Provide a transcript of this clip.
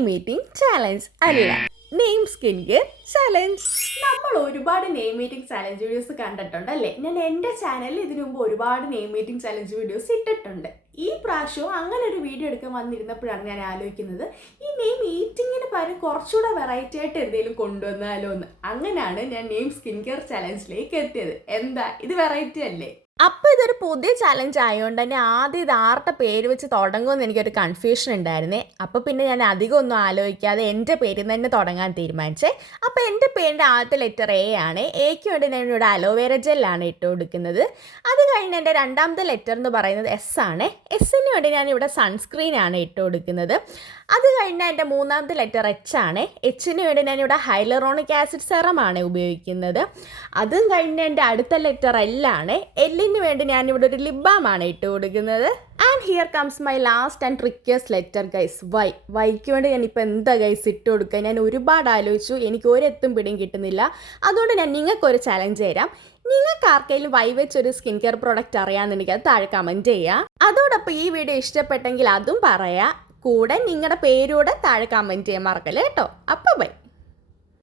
Name meeting challenge അല്ല, name skin care challenge. നമ്മൾ ഒരുപാട് നെയിം മീറ്റിംഗ് ചാലഞ്ച് വീഡിയോസ് കണ്ടിട്ടുണ്ട് അല്ലേ? ഞാൻ എൻ്റെ ചാനലിൽ ഇതിനു മുമ്പ് ഒരുപാട് നെയിം മീറ്റിംഗ് ചാലഞ്ച് വീഡിയോസ് ഇട്ടിട്ടുണ്ട്. ഈ പ്രാവശ്യവും അങ്ങനെ ഒരു വീഡിയോ എടുക്കാൻ വന്നിരുന്നപ്പോഴാണ് ഞാൻ ആലോചിക്കുന്നത്, ഈ നെയിം മീറ്റിങ്ങിന് പകരം കുറച്ചുകൂടെ വെറൈറ്റി ആയിട്ട് എന്തെങ്കിലും കൊണ്ടുവന്നാലോ എന്ന്. അങ്ങനെയാണ് ഞാൻ നെയിം സ്കിൻ കെയർ ചാലഞ്ചിലേക്ക് എത്തിയത്. എന്താ ഇത്, വെറൈറ്റി അല്ലേ? അപ്പോൾ ഇതൊരു പുതിയ ചലഞ്ച് ആയതുകൊണ്ട് തന്നെ ആദ്യം ഇത് ആരുടെ പേര് വെച്ച് തുടങ്ങുമെന്ന് എനിക്കൊരു കൺഫ്യൂഷൻ ഉണ്ടായിരുന്നേ. അപ്പോൾ പിന്നെ ഞാൻ അധികം ഒന്നും ആലോചിക്കാതെ എൻ്റെ പേരിൽ നിന്ന് തന്നെ തുടങ്ങാൻ തീരുമാനിച്ചേ. അപ്പോൾ എൻ്റെ പേരിൻ്റെ ആദ്യത്തെ ലെറ്റർ എ ആണ്. എക്ക് വേണ്ടി ഞാൻ ഇവിടെ അലോവേര ജെല്ലാണ് ഇട്ട് കൊടുക്കുന്നത്. അത് കഴിഞ്ഞ് എൻ്റെ രണ്ടാമത്തെ ലെറ്റർ എന്ന് പറയുന്നത് എസ് ആണ്. എസ്സിന് വേണ്ടി ഞാൻ ഇവിടെ സൺസ്ക്രീനാണ് ഇട്ട് കൊടുക്കുന്നത്. അത് കഴിഞ്ഞാൽ എൻ്റെ മൂന്നാമത്തെ ലെറ്റർ എച്ച് ആണ്. എച്ചിന് വേണ്ടി ഞാൻ ഇവിടെ ഹൈലറോണിക് ആസിഡ് സെറമാണ് ഉപയോഗിക്കുന്നത്. അതും കഴിഞ്ഞ് എൻ്റെ അടുത്ത ലെറ്റർ എല്ലാണ്. എല്ലിന് വേണ്ടി ഞാനിവിടെ ഒരു ലിപ് ബാമാണ് ഇട്ട് കൊടുക്കുന്നത്. And here comes my last and trickiest letter guys, Y. വൈക്ക് വേണ്ടി ഞാനിപ്പോൾ എന്താ ഗൈസ് ഇട്ട് കൊടുക്കുക? ഞാൻ ഒരുപാട് ആലോചിച്ചു, എനിക്ക് ഒരെത്തും പിടിയും കിട്ടുന്നില്ല. അതുകൊണ്ട് ഞാൻ നിങ്ങൾക്കൊരു ചലഞ്ച് തരാം. നിങ്ങൾക്ക് ആർക്കെങ്കിലും വൈ വെച്ചൊരു സ്കിൻ കെയർ പ്രോഡക്റ്റ് അറിയാമെന്നുണ്ടെങ്കിൽ അത് താഴെ കമൻറ്റ് ചെയ്യുക. അതോടൊപ്പം ഈ വീഡിയോ ഇഷ്ടപ്പെട്ടെങ്കിൽ അതും പറയാം. കൂടെ നിങ്ങളുടെ പേരൂടെ താഴെ കമൻറ്റ് ചെയ്യാൻ മറക്കല്ലേ കേട്ടോ. അപ്പോൾ ബൈ.